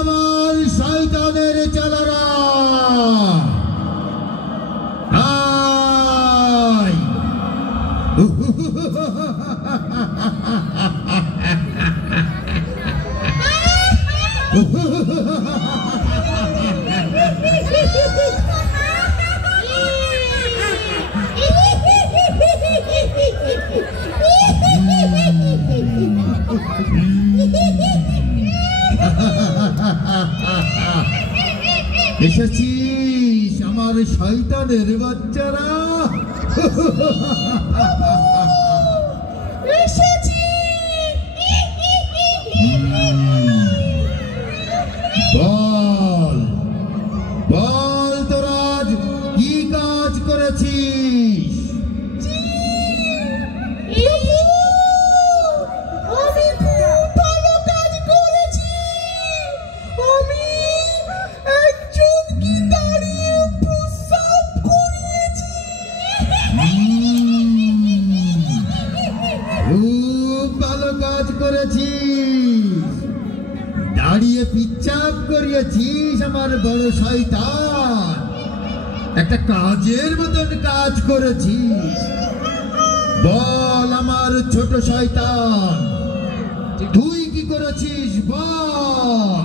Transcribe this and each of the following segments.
আমার শয়তানের চালারা এসেছিস আমার শয়তানের বাচ্চারা বল বল তোরা আজ কি কাজ করেছিস? দাঁড়িয়ে পিচ্চাপ করিয়েছিস আমার বড় শয়তান, একটা কাজের মতন কাজ করেছিস। বল আমার ছোট শয়তান, তুই কি করেছিস বল।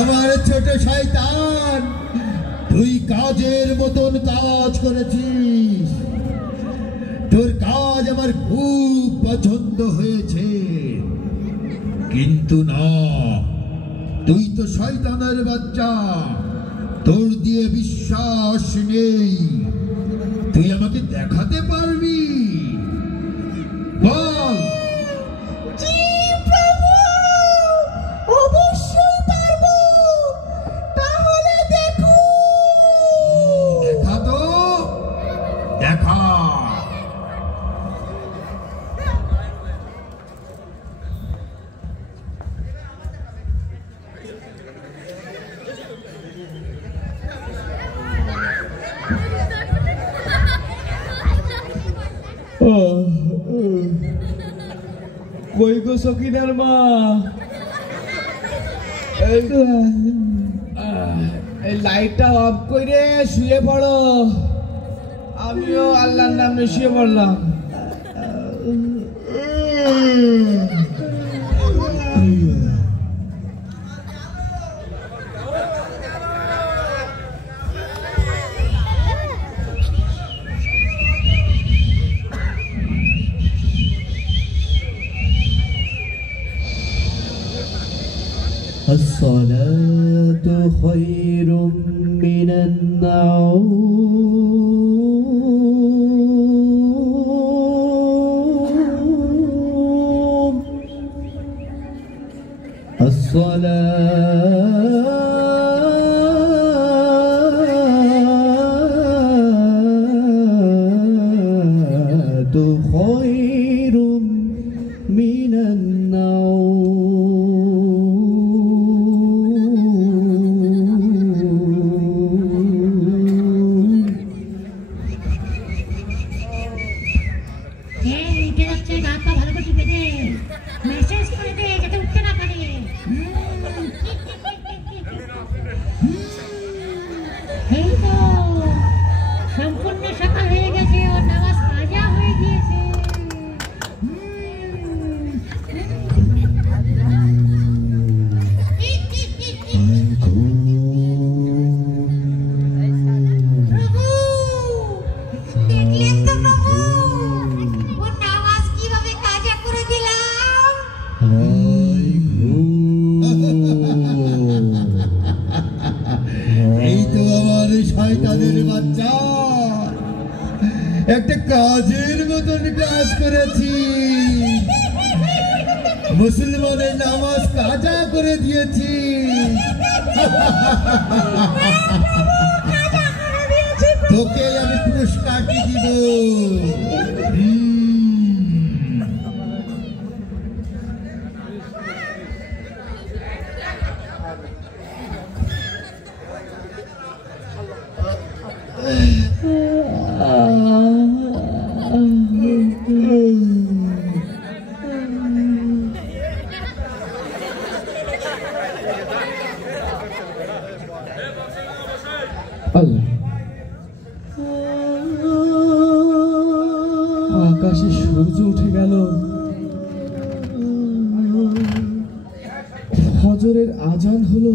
আমার ছোট শয়তান, তুই কাজের মতন কাজ করেছিস, তোর কাজ আমার খুব পছন্দ হয়েছে। কিন্তু না, তুই তো শয়তানের বাচ্চা, তোর দিয়ে বিশ্বাস নেই। তুই আমাকে দেখাতে পারবি? বল। কই গো সকিনার মা, এই লাইটটা অফ করে শুয়ে পড়ো। আমিও আল্লাহর নামে শুয়ে পড়লাম। الصلاة خير من النوم. الصلاة خير من النوم. একটা কাজের মতন কাজ করেছি, মুসলমানের নামাজ কাজা করে দিয়েছি। তোকে আমি পুরস্কারটি দিব। আল্লাহ, আকাশে সূর্য উঠে গেল, ফজরের আজান হলো,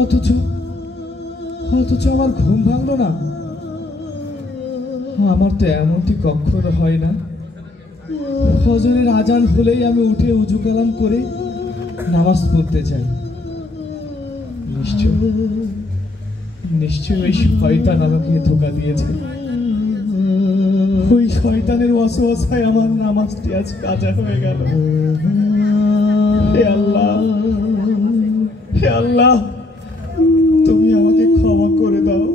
অথচ আমার ঘুম ভাঙলো না। আমার তো এমনটি কখনো হয় না। ফজরের আজান হলেই আমি উঠে উজু কালাম করে নামাজ পড়তে চাই। নিশ্চয় ওই শয়তান আমাকে ধোঁকা দিয়েছে। ওই শয়তানের ওয়াসওয়াসায় আমার নামাজটি আজ কাজা হয়ে গেল। হে আল্লাহ, হে আল্লাহ, তুমি আমাকে ক্ষমা করে দাও,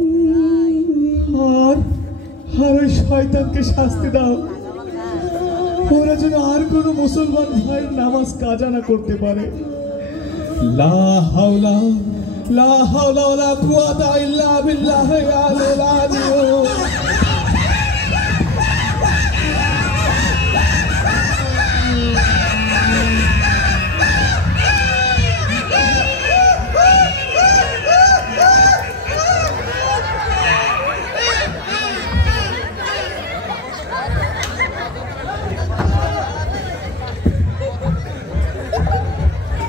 আর ওই শয়তানকে শাস্তি দাও। ওরা যেন আর কোনো মুসলমান ভাইয়ের নামাজ কাজা না করতে পারে। লা হাওলা লা হাওলা ওয়ালা কুওয়াতা ইল্লা বিল্লাহিল আলিয়্যিল আযীম।